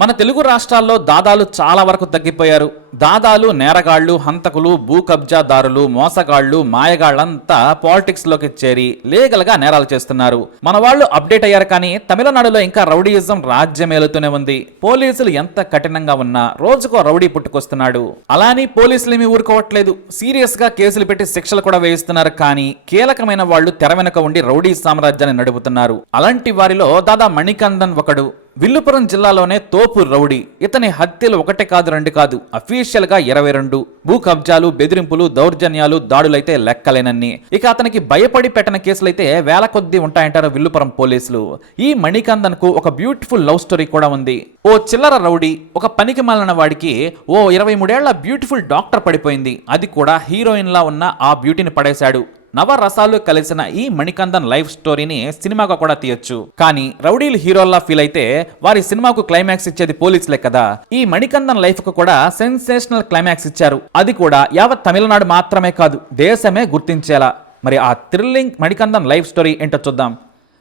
మన తెలుగు రాష్ట్రాల్లో దాదాలు చాలా వరకు తగ్గిపోయారు. దాదాలు నేరగాళ్ళు హంతకులు భూ కబ్జాదారులు మోసగాళ్ళు మాయగాళ్ళంతా పాలిటిక్స్లోకి చేరి లీగల్గా నేరాలు చేస్తున్నారు. మన వాళ్ళు అప్డేట్ అయ్యారు కానీ తమిళనాడులో ఇంకా రౌడీయిజం రాజ్యమేలుతూనే ఉంది. పోలీసులు ఎంత కఠినంగా ఉన్నా రోజుకో రౌడీ పుట్టుకొస్తున్నాడు. అలాని పోలీసులు ఏమీ ఊరుకోవట్లేదు. సీరియస్గా కేసులు పెట్టి శిక్షలు కూడా వేయిస్తున్నారు కానీ కీలకమైన వాళ్ళు తెర వెనుక ఉండి రౌడీ సామ్రాజ్యాన్ని నడుపుతున్నారు. అలాంటి వారిలో దాదా మణికందన్ ఒకడు. విల్లుపురం జిల్లాలోనే తోపు రౌడీ. ఇతని హత్యలు ఒకటే కాదు రెండు కాదు. అఫీషియల్గా ఇరవై రెండు. భూ కబ్జాలు బెదిరింపులు దౌర్జన్యాలు దాడులైతే లెక్కలేనన్ని. ఇక అతనికి భయపడి పెట్టిన కేసులైతే వేల కొద్దీ ఉంటాయంటారు విల్లుపురం పోలీసులు. ఈ మణికందన్కు ఒక బ్యూటిఫుల్ లవ్ స్టోరీ కూడా ఉంది. ఓ చిల్లర రౌడీ ఒక పనికి మాలిన వాడికి ఓ ఇరవై మూడేళ్ళ బ్యూటిఫుల్ డాక్టర్ పడిపోయింది. అది కూడా హీరోయిన్లా ఉన్న ఆ బ్యూటీని పడేశాడు. నవరసాలు కలిసిన ఈ మణికందన్ లైఫ్ స్టోరీని సినిమాగా కూడా తీయొచ్చు. కానీ రౌడీలు హీరోల్లా ఫీల్ అయితే వారి సినిమాకు క్లైమాక్స్ ఇచ్చేది పోలీసులే కదా. ఈ మణికందన్ లైఫ్కు కూడా సెన్సేషనల్ క్లైమాక్స్ ఇచ్చారు. అది కూడా యావత్ తమిళనాడు మాత్రమే కాదు దేశమే గుర్తించేలా. మరి ఆ థ్రిల్లింగ్ మణికందన్ లైఫ్ స్టోరీ ఏంటో చూద్దాం.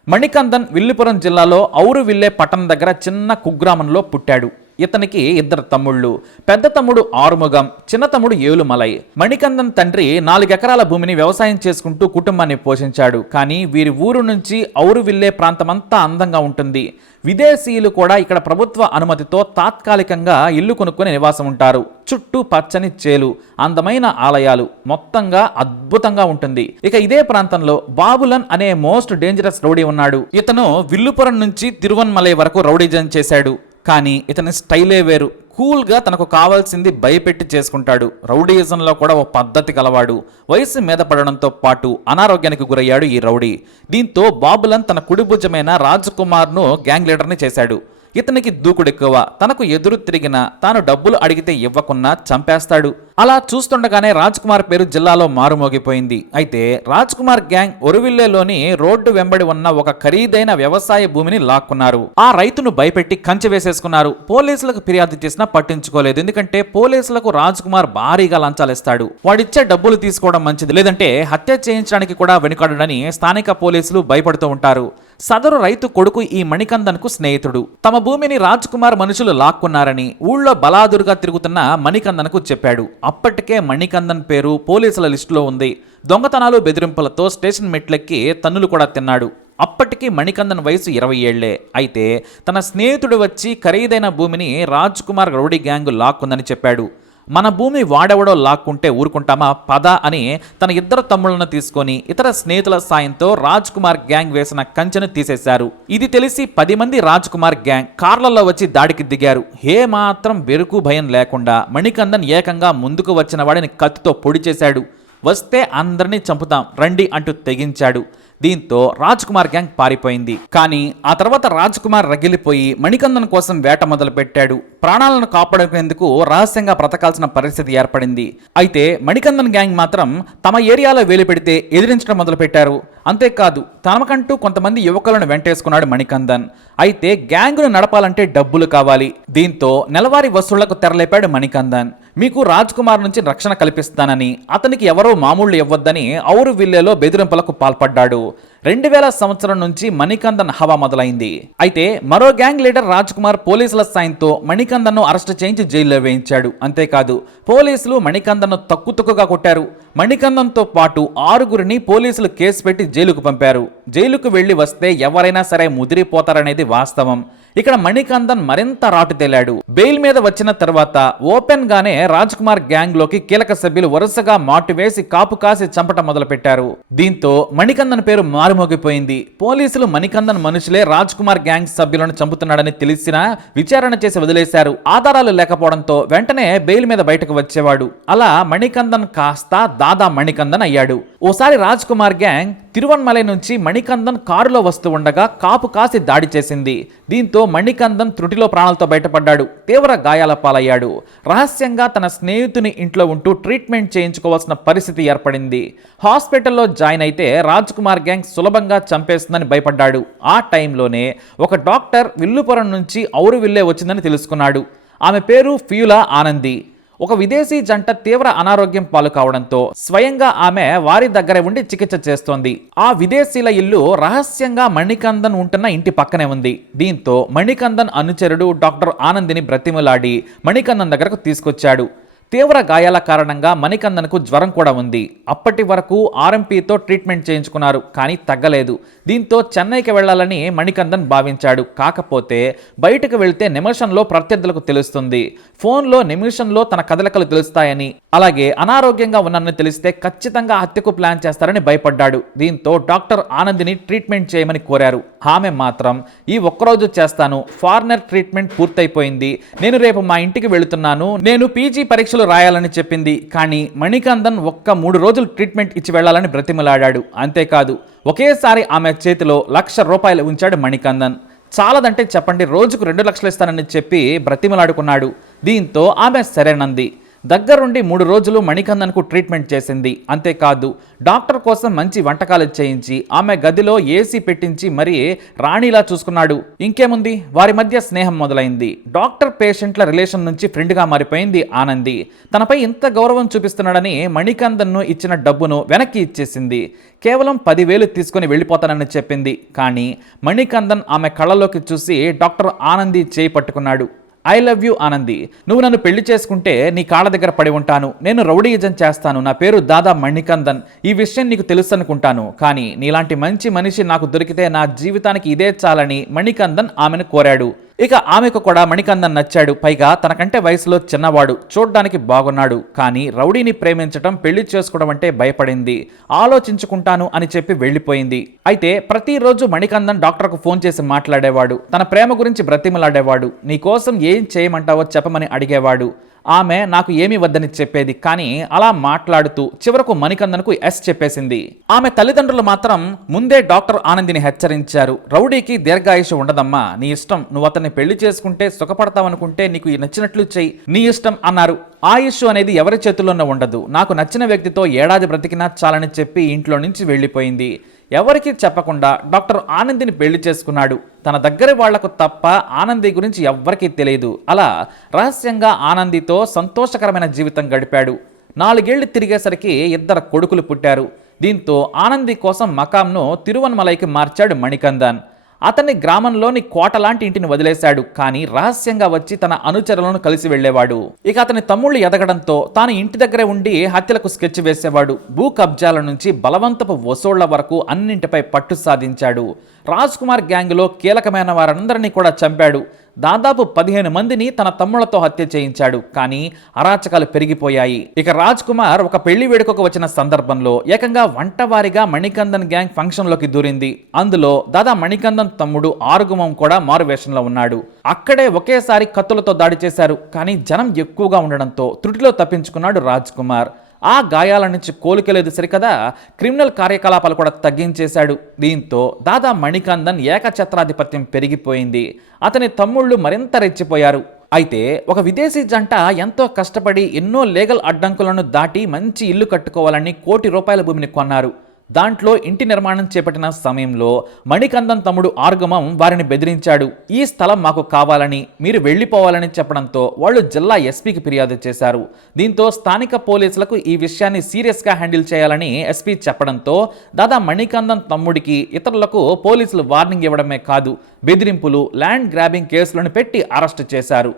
మణికందన్ విల్లుపురం జిల్లాలో ఔరు విల్లే పట్టణం దగ్గర చిన్న కుగ్రామంలో పుట్టాడు. ఇతనికి ఇద్దరు తమ్ముళ్ళు. పెద్ద తమ్ముడు ఆరుముగం చిన్న తమ్ముడు ఏలుమలై మణికందన్ తండ్రి నాలుగెకరాల భూమిని వ్యవసాయం చేసుకుంటూ కుటుంబాన్ని పోషించాడు. కానీ వీరి ఊరు నుంచి ఔరు విల్లే ప్రాంతమంతా అందంగా ఉంటుంది. విదేశీయులు కూడా ఇక్కడ ప్రభుత్వ అనుమతితో తాత్కాలికంగా ఇల్లు కొనుక్కొని నివాసం ఉంటారు. చుట్టూ పచ్చని చేలు అందమైన ఆలయాలు మొత్తంగా అద్భుతంగా ఉంటుంది. ఇక ఇదే ప్రాంతంలో బాబులన్ అనే మోస్ట్ డేంజరస్ రౌడీ ఉన్నాడు. ఇతను విల్లుపురం నుంచి తిరువన్మలై వరకు రౌడీజన్ చేశాడు. కానీ ఇతని స్టైలే వేరు. కూల్గా తనకు కావాల్సింది భయపెట్టి చేసుకుంటాడు. రౌడీయిజంలో కూడా ఓ పద్ధతి కలవాడు వయసు మీద పడడంతో పాటు అనారోగ్యానికి గురయ్యాడు ఈ రౌడీ. దీంతో బాబులన్ తన కుడిభుజమైన రాజ్కుమార్ను రాజ్ కుమార్ను గ్యాంగ్ లీడర్ని చేశాడు. ఇతనికి దూకుడెక్కువ. తనకు ఎదురు తిరిగినా తాను డబ్బులు అడిగితే ఇవ్వకున్నా చంపేస్తాడు. అలా చూస్తుండగానే రాజ్ కుమార్ పేరు జిల్లాలో మారుమోగిపోయింది. అయితే రాజ్ కుమార్ గ్యాంగ్ ఒరువిల్లేలోని రోడ్డు వెంబడి ఉన్న ఒక ఖరీదైన వ్యవసాయ భూమిని లాక్కున్నారు. ఆ రైతును భయపెట్టి కంచె వేసేసుకున్నారు. పోలీసులకు ఫిర్యాదు చేసినా పట్టించుకోలేదు. ఎందుకంటే పోలీసులకు రాజ్ కుమార్ భారీగా లంచాలిస్తాడు వాడిచ్చే డబ్బులు తీసుకోవడం మంచిది. లేదంటే హత్య చేయించడానికి కూడా వెనుకాడడని స్థానిక పోలీసులు భయపడుతూ ఉంటారు. సదరు రైతు కొడుకు ఈ మణికందన్కు స్నేహితుడు. తమ భూమిని రాజ్ కుమార్ మనుషులు లాక్కున్నారని ఊళ్ళో బలాదురుగా తిరుగుతున్న మణికందన్కు చెప్పాడు. అప్పటికే మణికందన్ పేరు పోలీసుల లిస్టులో ఉంది. దొంగతనాలు బెదిరింపులతో స్టేషన్ మెట్లెక్కి తన్నులు కూడా తిన్నాడు. అప్పటికి మణికందన్ వయసు ఇరవై ఏళ్ళే అయితే తన స్నేహితుడు వచ్చి ఖరీదైన భూమిని రాజ్ కుమార్ రౌడీ గ్యాంగ్ లాక్కుందని చెప్పాడు. మన భూమి వాడెవడో లాక్కుంటే ఊరుకుంటామా? పద అని తన ఇద్దరు తమ్ముళ్ళను తీసుకొని ఇతర స్నేహితుల సాయంతో రాజ్ కుమార్ గ్యాంగ్ వేసిన కంచెను తీసేశారు. ఇది తెలిసి పది మంది రాజ్ కుమార్ గ్యాంగ్ కార్లలో వచ్చి దాడికి దిగారు. ఏ మాత్రం బెరుకు భయం లేకుండా మణికందన్ ఏకంగా ముందుకు వచ్చిన వాడిని కత్తితో పొడి చేశాడు. వస్తే అందరినీ చంపుతాం రండి అంటూ తెగించాడు. దీంతో రాజ్ కుమార్ గ్యాంగ్ పారిపోయింది. కానీ ఆ తర్వాత రాజ్ కుమార్ రగిలిపోయి మణికందన్ కోసం వేట మొదలుపెట్టాడు. ప్రాణాలను కాపాడుకునేందుకు రహస్యంగా బ్రతకాల్సిన పరిస్థితి ఏర్పడింది. అయితే మణికందన్ గ్యాంగ్ మాత్రం తమ ఏరియాలో వేలు పెడితే ఎదిరించడం మొదలుపెట్టారు. అంతేకాదు తమకంటూ కొంతమంది యువకులను వెంటేసుకున్నాడు మణికందన్. అయితే గ్యాంగ్ను నడపాలంటే డబ్బులు కావాలి. దీంతో నెలవారీ వసూళ్ళకు తెరలేపాడు మణికందన్. మీకు రాజ్ కుమార్ నుంచి రక్షణ కల్పిస్తానని అతనికి ఎవరో మామూళ్ళు ఇవ్వొద్దని ఔరు విల్లేలో బెదిరింపులకు పాల్పడ్డాడు. రెండు వేల సంవత్సరం నుంచి మణికందన్ హవా మొదలైంది. అయితే మరో గ్యాంగ్ లీడర్ రాజ్ కుమార్ పోలీసుల సాయంతో మణికందన్ను అరెస్ట్ చేయించి జైల్లో వేయించాడు. అంతేకాదు పోలీసులు మణికందన్ను తక్కుతుక్కుగా కొట్టారు. మణికందన్తో పాటు ఆరుగురిని పోలీసులు కేసు పెట్టి జైలుకు పంపారు. జైలుకు వెళ్ళి వస్తే ఎవరైనా సరే ముదిరిపోతారనేది వాస్తవం. ఇక్కడ మణికందన్ మరింత రాటు తేలాడు. బెయిల్ మీద వచ్చిన తర్వాత ఓపెన్ గానే రాజ్ కుమార్ గ్యాంగ్లోకి కీలక సభ్యులు వరుసగా మాటు వేసి కాపు కాసి చంపటం మొదలు పెట్టారు దీంతో మణికందన్ పేరు మారుమోగిపోయింది. పోలీసులు మణికందన్ మనుషులే రాజ్ కుమార్ గ్యాంగ్ సభ్యులను చంపుతున్నాడని తెలిసినా విచారణ చేసి వదిలేశారు. ఆధారాలు లేకపోవడంతో వెంటనే బెయిల్ మీద బయటకు వచ్చేవాడు. అలా మణికందన్ కాస్త దాదా మణికందన్ అయ్యాడు. ఓసారి రాజ్ కుమార్ గ్యాంగ్ తిరువన్మలై నుంచి మణికందన్ కారులో వస్తూ ఉండగా కాపు కాసి దాడి చేసింది. దీంతో మణికందన్ త్రుటిలో ప్రాణాలతో బయటపడ్డాడు. తీవ్ర గాయాల పాలయ్యాడు. రహస్యంగా తన స్నేహితుని ఇంట్లో ఉంటూ ట్రీట్మెంట్ చేయించుకోవాల్సిన పరిస్థితి ఏర్పడింది. హాస్పిటల్లో జాయిన్ అయితే రాజ్ కుమార్ గ్యాంగ్ సులభంగా చంపేస్తుందని భయపడ్డాడు. ఆ టైంలోనే ఒక డాక్టర్ విల్లుపురం నుంచి ఔరు విల్లే వచ్చిందని తెలుసుకున్నాడు. ఆమె పేరు ఫ్యూలా ఆనంది. ఒక విదేశీ జంట తీవ్ర అనారోగ్యం పాలు కావడంతో స్వయంగా ఆమె వారి దగ్గర ఉండి చికిత్స చేస్తోంది. ఆ విదేశీల ఇల్లు రహస్యంగా మణికందన్ ఉంటున్న ఇంటి పక్కనే ఉంది. దీంతో మణికందన్ అనుచరుడు డాక్టర్ ఆనందిని బ్రతిమలాడి మణికందన్ దగ్గరకు తీసుకొచ్చాడు. తీవ్ర గాయాల కారణంగా మణికందన్కు జ్వరం కూడా ఉంది. అప్పటి వరకు ఆర్ఎంపీతో ట్రీట్మెంట్ చేయించుకున్నారు కానీ తగ్గలేదు. దీంతో చెన్నైకి వెళ్ళాలని మణికందన్ భావించాడు. కాకపోతే బయటకు వెళ్తే నిమిషంలో ప్రత్యర్థులకు తెలుస్తుంది. ఫోన్లో నిమిషంలో తన కదలికలు తెలుస్తాయని అలాగే అనారోగ్యంగా ఉన్నని తెలిస్తే ఖచ్చితంగా హత్యకు ప్లాన్ చేస్తారని భయపడ్డాడు. దీంతో డాక్టర్ ఆనందిని ట్రీట్మెంట్ చేయమని కోరారు. ఆమె మాత్రం ఈ ఒక్కరోజు చేస్తాను ఫారినర్ ట్రీట్మెంట్ పూర్తయిపోయింది. నేను రేపు మా ఇంటికి వెళుతున్నాను. నేను పీజీ పరీక్షలు రాయాలని చెప్పింది. కానీ మణికందన్ ఒక్క మూడు రోజులు ట్రీట్మెంట్ ఇచ్చి వెళ్ళాలని బ్రతిమలాడాడు. అంతేకాదు ఒకేసారి ఆమె చేతిలో లక్ష రూపాయలు ఉంచాడు మణికందన్. చాలదంటే చెప్పండి రోజుకు రెండు లక్షలు ఇస్తానని చెప్పి బ్రతిమలాడుకున్నాడు. దీంతో ఆమె సరేనంది. దగ్గరుండి మూడు రోజులు మణికందన్కు ట్రీట్మెంట్ చేసింది. అంతేకాదు డాక్టర్ కోసం మంచి వంటకాలు చేయించి ఆమె గదిలో ఏసీ పెట్టించి మరీ రాణిలా చూసుకున్నాడు. ఇంకేముంది? వారి మధ్య స్నేహం మొదలైంది. డాక్టర్ పేషెంట్ల రిలేషన్ నుంచి ఫ్రెండ్గా మారిపోయింది ఆనంది. తనపై ఇంత గౌరవం చూపిస్తున్నాడని మణికందన్ను ఇచ్చిన డబ్బును వెనక్కి ఇచ్చేసింది. కేవలం పదివేలు తీసుకుని వెళ్ళిపోతానని చెప్పింది. కానీ మణికందన్ ఆమె కళ్ళలోకి చూసి డాక్టర్ ఆనంది చేయి పట్టుకున్నాడు. I love you Anandi. నువ్వు నన్ను పెళ్ళి చేసుకుంటే నీ కాళ్ళ దగ్గర పడి ఉంటాను. నేను రౌడీయిజం చేస్తాను. నా పేరు దాదా మణికందన్. ఈ విషయం నీకు తెలుసు అనుకుంటాను కానీ నీలాంటి మంచి మనిషి నాకు దొరికితే నా జీవితానికి ఇదే చాలని మణికందన్ ఆమెను కోరాడు. ఇక ఆమెకు కూడా మణికందన్ నచ్చాడు. పైగా తనకంటే వయసులో చిన్నవాడు. చూడ్డానికి బాగున్నాడు. కానీ రౌడీని ప్రేమించటం పెళ్ళి చేసుకోవడం అంటే భయపడింది. ఆలోచించుకుంటాను అని చెప్పి వెళ్ళిపోయింది. అయితే ప్రతిరోజు మణికందన్ డాక్టర్కు ఫోన్ చేసి మాట్లాడేవాడు. తన ప్రేమ గురించి బ్రతిమలాడేవాడు. నీకోసం ఏం చేయమంటావో చెప్పమని అడిగేవాడు. ఆమె నాకు ఏమీ వద్దని చెప్పేది. కానీ అలా మాట్లాడుతూ చివరకు మణికందన్కు ఎస్ చెప్పేసింది. ఆమె తల్లిదండ్రులు మాత్రం ముందే డాక్టర్ ఆనందిని హెచ్చరించారు. రౌడీకి దీర్ఘాయుషు ఉండదమ్మా. నీ ఇష్టం. నువ్వు అతన్ని పెళ్ళి చేసుకుంటే సుఖపడతావనుకుంటే నీకు నచ్చినట్లు చెయ్యి. నీ ఇష్టం అన్నారు. ఆయుష్ అనేది ఎవరి చేతుల్లోనూ ఉండదు. నాకు నచ్చిన వ్యక్తితో ఏడాది బ్రతికినా చాలని చెప్పి ఇంట్లో నుంచి వెళ్ళిపోయింది. ఎవరికీ చెప్పకుండా డాక్టర్ ఆనందిని పెళ్ళి చేసుకున్నాడు. తన దగ్గర వాళ్ళకు తప్ప ఆనంది గురించి ఎవ్వరికీ తెలియదు. అలా రహస్యంగా ఆనందితో సంతోషకరమైన జీవితం గడిపాడు. నాలుగేళ్ళు తిరిగేసరికి ఇద్దరు కొడుకులు పుట్టారు. దీంతో ఆనంది కోసం మకాంను తిరువన్మలైకి మార్చాడు మణికందన్. అతన్ని గ్రామంలోని కోట లాంటి ఇంటిని వదిలేశాడు. కానీ రహస్యంగా వచ్చి తన అనుచరులను కలిసి వెళ్ళేవాడు. ఇక అతని తమ్ముళ్ళు ఎదగడంతో తాను ఇంటి దగ్గరే ఉండి హత్యలకు స్కెచ్ వేసేవాడు. భూ కబ్జాల నుంచి బలవంతపు వసూళ్ళ వరకు అన్నింటిపై పట్టు సాధించాడు. రాజ్ కుమార్ గ్యాంగ్లో కీలకమైన వారందరినీ కూడా చంపాడు. దాదాపు పదిహేను మందిని తన తమ్ముళ్ళతో హత్య చేయించాడు. కానీ అరాచకాలు పెరిగిపోయాయి. ఇక రాజ్ కుమార్ ఒక పెళ్ళి వేడుకకు వచ్చిన సందర్భంలో ఏకంగా వంటవారిగా మణికందన్ గ్యాంగ్ ఫంక్షన్లోకి దూరింది. అందులో దాదా మణికందన్ తమ్ముడు ఆరుగుమం కూడా మారువేషంలో ఉన్నాడు. అక్కడే ఒకేసారి కత్తులతో దాడి చేశారు. కానీ జనం ఎక్కువగా ఉండడంతో త్రుటిలో తప్పించుకున్నాడు రాజ్ కుమార్. ఆ గాయాల నుంచి కోలుకెలేదు సరికదా? క్రిమినల్ కార్యకలాపాలు కూడా తగ్గించేశాడు. దీంతో దాదా మణికందన్ ఏకఛత్రాధిపత్యం పెరిగిపోయింది. అతని తమ్ముళ్ళు మరింత రెచ్చిపోయారు. అయితే ఒక విదేశీ జంట ఎంతో కష్టపడి ఎన్నో లీగల్ అడ్డంకులను దాటి మంచి ఇల్లు కట్టుకోవాలని కోటి రూపాయల భూమిని కొన్నారు. దాంట్లో ఇంటి నిర్మాణం చేపట్టిన సమయంలో మణికందన్ తమ్ముడు ఆర్గమం వారిని బెదిరించాడు. ఈ స్థలం మాకు కావాలని మీరు వెళ్ళిపోవాలని చెప్పడంతో వాళ్ళు జిల్లా ఎస్పీకి ఫిర్యాదు చేశారు. దీంతో స్థానిక పోలీసులకు ఈ విషయాన్ని సీరియస్గా హ్యాండిల్ చేయాలని ఎస్పీ చెప్పడంతో దాదా మణికందన్ తమ్ముడికి ఇతరులకు పోలీసులు వార్నింగ్ ఇవ్వడమే కాదు బెదిరింపులు ల్యాండ్ గ్రాబింగ్ కేసులను పెట్టి అరెస్టు చేశారు.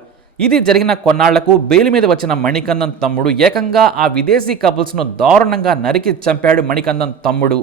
ఇది జరిగిన కొన్నాళ్ళకు బెయిల్ మీద వచ్చిన మణికందన్ తమ్ముడు ఏకంగా ఆ విదేశీ కపుల్స్ను దారుణంగా నరికి చంపాడు మణికందన్ తమ్ముడు.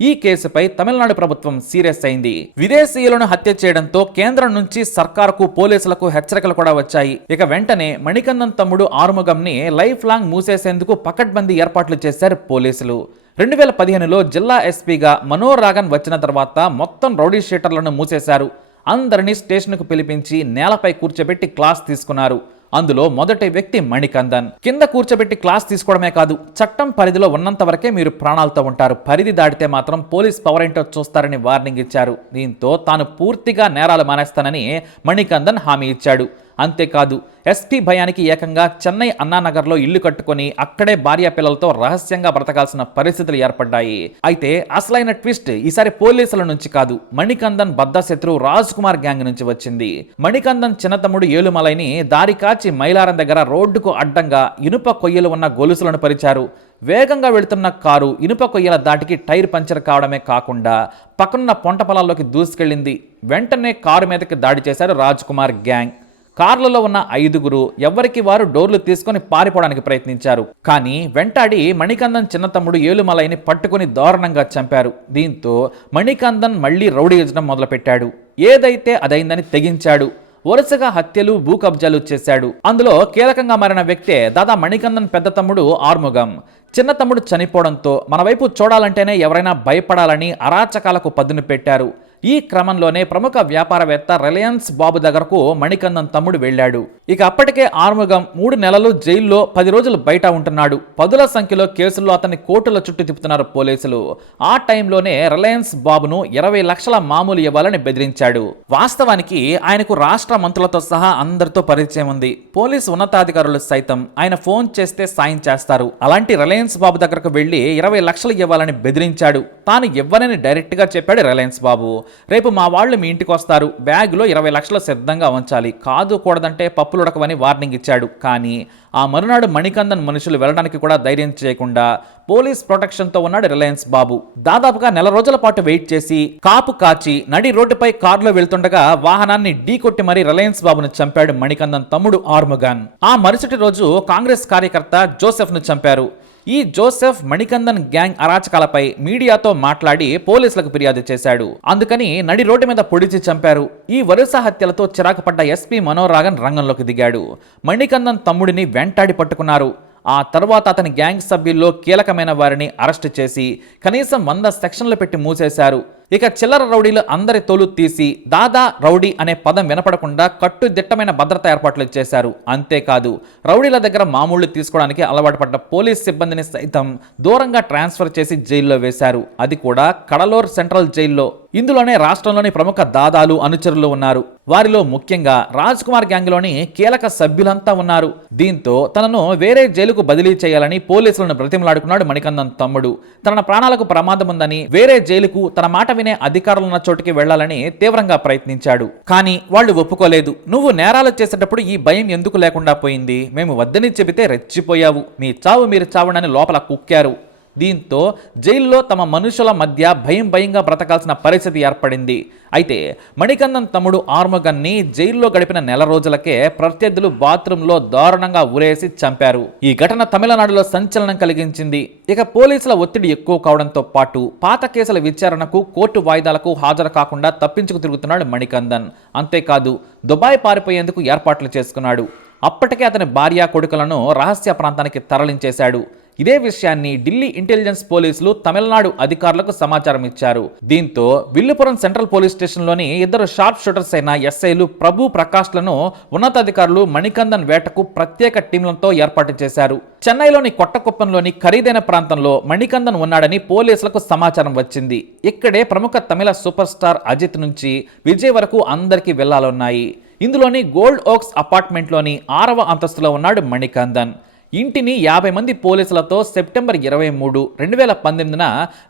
ఈ కేసుపై తమిళనాడు ప్రభుత్వం సీరియస్ అయింది. విదేశీయులను హత్య చేయడంతో కేంద్రం నుంచి సర్కారుకు పోలీసులకు హెచ్చరికలు కూడా వచ్చాయి. ఇక వెంటనే మణికందన్ తమ్ముడు ఆరుముగంని లైఫ్ లాంగ్ మూసేసేందుకు పకడ్బందీ ఏర్పాట్లు చేశారు పోలీసులు. రెండు వేల పదిహేనులో జిల్లా ఎస్పీగా మనోరాగన్ వచ్చిన తర్వాత మొత్తం రౌడీ షీటర్లను మూసేశారు. అందరినీ స్టేషన్కు పిలిపించి నేలపై కూర్చోబెట్టి క్లాస్ తీసుకున్నారు. అందులో మొదటి వ్యక్తి మణికందన్. కింద కూర్చోబెట్టి క్లాస్ తీసుకోవడమే కాదు చట్టం పరిధిలో ఉన్నంత వరకే మీరు ప్రాణాలతో ఉంటారు. పరిధి దాటితే మాత్రం పోలీస్ పవర్ ఏంటో చూస్తారని వార్నింగ్ ఇచ్చారు. దీంతో తాను పూర్తిగా నేరాలు మానేస్తానని మణికందన్ హామీ ఇచ్చాడు. అంతేకాదు ఎస్పీ భయానికి ఏకంగా చెన్నై అన్నానగర్లో ఇల్లు కట్టుకొని అక్కడే భార్య పిల్లలతో రహస్యంగా బ్రతకాల్సిన పరిస్థితులు ఏర్పడ్డాయి. అయితే అసలైన ట్విస్ట్ ఈసారి పోలీసుల నుంచి కాదు మణికందన్ బద్దశత్రు రాజ్ కుమార్ గ్యాంగ్ నుంచి వచ్చింది. మణికందన్ చిన్నతమ్ముడు ఏలుమలైని దారి కాచి మైలారం దగ్గర రోడ్డుకు అడ్డంగా ఇనుప కొయ్యలు ఉన్న గొలుసులను పరిచారు. వేగంగా వెళుతున్న కారు ఇనుప కొయ్యల దాటికి టైర్ పంచర్ కావడమే కాకుండా పక్కనున్న పొంట పొలాల్లోకి దూసుకెళ్ళింది. వెంటనే కారు మీదకి దాడి చేశారు రాజ్ కుమార్ గ్యాంగ్. కార్లలో ఉన్న ఐదుగురు ఎవరికి వారు డోర్లు తీసుకొని పారిపోవడానికి ప్రయత్నించారు. కానీ వెంటాడి మణికందన్ చిన్న తమ్ముడు ఏలుమలైని పట్టుకుని దారుణంగా చంపారు. దీంతో మణికందన్ మళ్ళీ రౌడీయించడం మొదలుపెట్టాడు. ఏదైతే అదైందని తెగించాడు. వరుసగా హత్యలు భూ కబ్జాలు చేశాడు. అందులో కీలకంగా మారిన వ్యక్తే దాదా మణికందన్ పెద్ద తమ్ముడు ఆర్ముగం. చిన్న తమ్ముడు చనిపోవడంతో మన వైపు చూడాలంటేనే ఎవరైనా భయపడాలని అరాచకాలకు పదును పెట్టారు. ఈ క్రమంలోనే ప్రముఖ వ్యాపారవేత్త రిలయన్స్ బాబు దగ్గరకు మణికందన్ తమ్ముడు వెళ్ళాడు. ఇక అప్పటికే ఆర్ముగం మూడు నెలలు జైల్లో పది రోజులు బయట ఉంటున్నాడు. పదుల సంఖ్యలో కేసుల్లో అతన్ని కోర్టుల చుట్టూ తిప్పుతున్నారు పోలీసులు. ఆ టైంలోనే రిలయన్స్ బాబును ఇరవై లక్షల మామూలు ఇవ్వాలని బెదిరించాడు. వాస్తవానికి ఆయనకు రాష్ట్ర మంత్రులతో సహా అందరితో పరిచయం ఉంది. పోలీసు ఉన్నతాధికారులు సైతం ఆయన ఫోన్ చేస్తే సాయం చేస్తారు. అలాంటి రిలయన్స్ బాబు దగ్గరకు వెళ్ళి ఇరవై లక్షలు ఇవ్వాలని బెదిరించాడు. తాను ఇవ్వనని డైరెక్ట్గా చెప్పాడు రిలయన్స్ బాబు. రేపు మా వాళ్ళు మీ ఇంటికి వస్తారు. బ్యాగులో ఇరవై లక్షలు సిద్ధంగా ఉంచాలి. కాదు కూడదంటే పప్పులు ఉడకవని వార్నింగ్ ఇచ్చాడు. కానీ ఆ మరునాడు మణికందన్ మనుషులు వెళ్ళడానికి కూడా ధైర్యం చేయకుండా పోలీస్ ప్రొటెక్షన్తో ఉన్నాడు రిలయన్స్ బాబు. దాదాపుగా నెల రోజుల పాటు వెయిట్ చేసి కాపు కాచి నడి రోడ్డుపై కారులో వెళ్తుండగా వాహనాన్ని ఢీకొట్టి మరీ రిలయన్స్ బాబును చంపాడు మణికందన్ తమ్ముడు ఆర్ముగాన్. ఆ మరుసటి రోజు కాంగ్రెస్ కార్యకర్త జోసెఫ్ను చంపారు. ఈ జోసెఫ్ మణికందన్ గ్యాంగ్ అరాచకాలపై మీడియాతో మాట్లాడి పోలీసులకు ఫిర్యాదు చేశాడు. అందుకని నడి రోడ్డు మీద పొడిచి చంపారు. ఈ వరుస హత్యలతో చిరాకు పడ్డ ఎస్పీ మనోరాగన్ రంగంలోకి దిగాడు. మణికందన్ తమ్ముడిని వెంటాడి పట్టుకున్నారు. ఆ తర్వాత అతని గ్యాంగ్ సభ్యుల్లో కీలకమైన వారిని అరెస్టు చేసి కనీసం వంద సెక్షన్లు పెట్టి మూసేశారు. ఇక చిల్లర రౌడీలు అందరి తోలు తీసి దాదా రౌడీ అనే పదం వినపడకుండా కట్టుదిట్టమైన భద్రత ఏర్పాట్లు చేశారు. అంతేకాదు రౌడీల దగ్గర మామూళ్ళు తీసుకోవడానికి అలవాటు పడ్డ పోలీస్ సిబ్బందిని సైతం దూరంగా ట్రాన్స్ఫర్ చేసి జైల్లో వేశారు. అది కూడా కడలోర్ సెంట్రల్ జైల్లో ఇందులోనే రాష్ట్రంలోని ప్రముఖ దాదాలు అనుచరులు ఉన్నారు. వారిలో ముఖ్యంగా రాజ్ కుమార్ గ్యాంగ్లోని కీలక సభ్యులంతా ఉన్నారు. దీంతో తనను వేరే జైలుకు బదిలీ చేయాలని పోలీసులను బ్రతిమలాడుకున్నాడు మణికందన్ తమ్ముడు. తన ప్రాణాలకు ప్రమాదం ఉందని వేరే జైలుకు తన మాట వినే అధికారులున్న చోటికి వెళ్ళాలని తీవ్రంగా ప్రయత్నించాడు. కానీ వాళ్ళు ఒప్పుకోలేదు. నువ్వు నేరాలు చేసేటప్పుడు ఈ భయం ఎందుకు లేకుండా పోయింది? మేము వద్దని చెబితే రెచ్చిపోయావు. మీ చావు మీరు చావునని లోపల కుక్కారు. దీంతో జైల్లో తమ మనుషుల మధ్య భయం భయంగా బ్రతకాల్సిన పరిస్థితి ఏర్పడింది. అయితే మణికందన్ తమ్ముడు ఆర్మగన్ని జైల్లో గడిపిన నెల రోజులకే ప్రత్యర్థులు బాత్రూంలో దారుణంగా ఉరేసి చంపారు. ఈ ఘటన తమిళనాడులో సంచలనం కలిగించింది. ఇక పోలీసుల ఒత్తిడి ఎక్కువ కావడంతో పాటు పాత కేసుల విచారణకు కోర్టు వాయిదాలకు హాజరు కాకుండా తప్పించుకు తిరుగుతున్నాడు మణికందన్. అంతేకాదు దుబాయ్ పారిపోయేందుకు ఏర్పాట్లు చేసుకున్నాడు. అప్పటికే అతని భార్య కొడుకులను రహస్య ప్రాంతానికి తరలించేశాడు. ఇదే విషయాన్ని ఢిల్లీ ఇంటెలిజెన్స్ పోలీసులు తమిళనాడు అధికారులకు సమాచారం ఇచ్చారు. దీంతో విల్లుపురం సెంట్రల్ పోలీస్ స్టేషన్లోని ఇద్దరు షార్ప్ షూటర్స్ అయిన ఎస్ఐలు ప్రభు ప్రకాష్లను ఉన్నతాధికారులు మణికందన్ వేటకు ప్రత్యేక టీంలతో ఏర్పాటు చేశారు. చెన్నైలోని కొట్టకుప్పంలోని ఖరీదైన ప్రాంతంలో మణికందన్ ఉన్నాడని పోలీసులకు సమాచారం వచ్చింది. ఇక్కడే ప్రముఖ తమిళ సూపర్ స్టార్ అజిత్ నుంచి విజయ్ వరకు అందరికీ వెళ్ళాలన్నాయి ఇందులోని గోల్డ్ ఓక్స్ అపార్ట్మెంట్లోని ఆరవ అంతస్తులో ఉన్నాడు మణికందన్. ఇంటిని యాభై మంది పోలీసులతో సెప్టెంబర్ ఇరవై మూడు రెండు వేల పంతొమ్మిదిన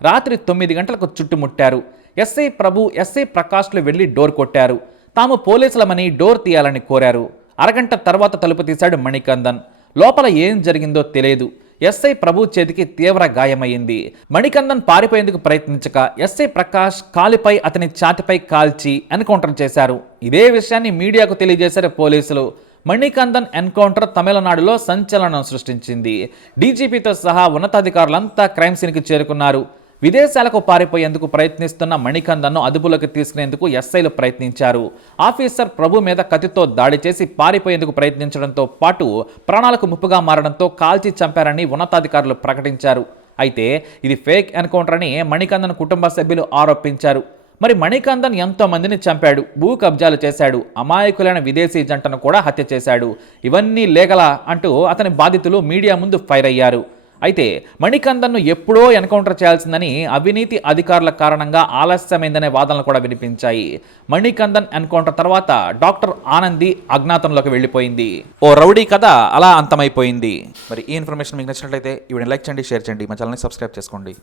రాత్రి తొమ్మిది గంటలకు చుట్టుముట్టారు. ఎస్ఐ ప్రభు ఎస్ఐ ప్రకాష్లు వెళ్ళి డోర్ కొట్టారు. తాము పోలీసులమని డోర్ తీయాలని కోరారు. అరగంట తర్వాత తలుపు తీశాడు మణికందన్. లోపల ఏం జరిగిందో తెలియదు. ఎస్ఐ ప్రభు చేతికి తీవ్ర గాయమైంది మణికందన్ పారిపోయేందుకు ప్రయత్నించక ఎస్ఐ ప్రకాష్ కాలిపై అతని ఛాతిపై కాల్చి ఎన్కౌంటర్ చేశారు. ఇదే విషయాన్ని మీడియాకు తెలియజేశారు పోలీసులు. మణికందన్ ఎన్కౌంటర్ తమిళనాడులో సంచలనం సృష్టించింది. డీజీపీతో సహా ఉన్నతాధికారులంతా క్రైమ్ సీన్కి చేరుకున్నారు. విదేశాలకు పారిపోయేందుకు ప్రయత్నిస్తున్న మణికందన్ను అదుపులోకి తీసుకునేందుకు ఎస్ఐలు ప్రయత్నించారు. ఆఫీసర్ ప్రభు మీద కత్తితో దాడి చేసి పారిపోయేందుకు ప్రయత్నించడంతో పాటు ప్రాణాలకు ముప్పుగా మారడంతో కాల్చి చంపారని ఉన్నతాధికారులు ప్రకటించారు. అయితే ఇది ఫేక్ ఎన్కౌంటర్ అని మణికందన్ కుటుంబ సభ్యులు ఆరోపించారు. మరి మణికందన్ ఎంతో మందిని చంపాడు భూ కబ్జాలు చేశాడు అమాయకులైన విదేశీ జంటను కూడా హత్య చేశాడు. ఇవన్నీ లేగల అంటూ అతని బాధితులు మీడియా ముందు ఫైర్ అయ్యారు. అయితే మణికందన్ను ఎప్పుడో ఎన్కౌంటర్ చేయాల్సిందని అవినీతి అధికారుల కారణంగా ఆలస్యమైందనే వాదనలు కూడా వినిపించాయి. మణికందన్ ఎన్కౌంటర్ తర్వాత డాక్టర్ ఆనంది అజ్ఞాతంలోకి వెళ్ళిపోయింది. ఓ రౌడీ కథ అలా అంతమైపోయింది. మరి ఈ ఇన్ఫర్మేషన్ మీకు నచ్చినట్లయితే ఇవి లైక్ చేయండి షేర్ చేయండి. మా ఛానల్ని సబ్స్క్రైబ్ చేసుకోండి.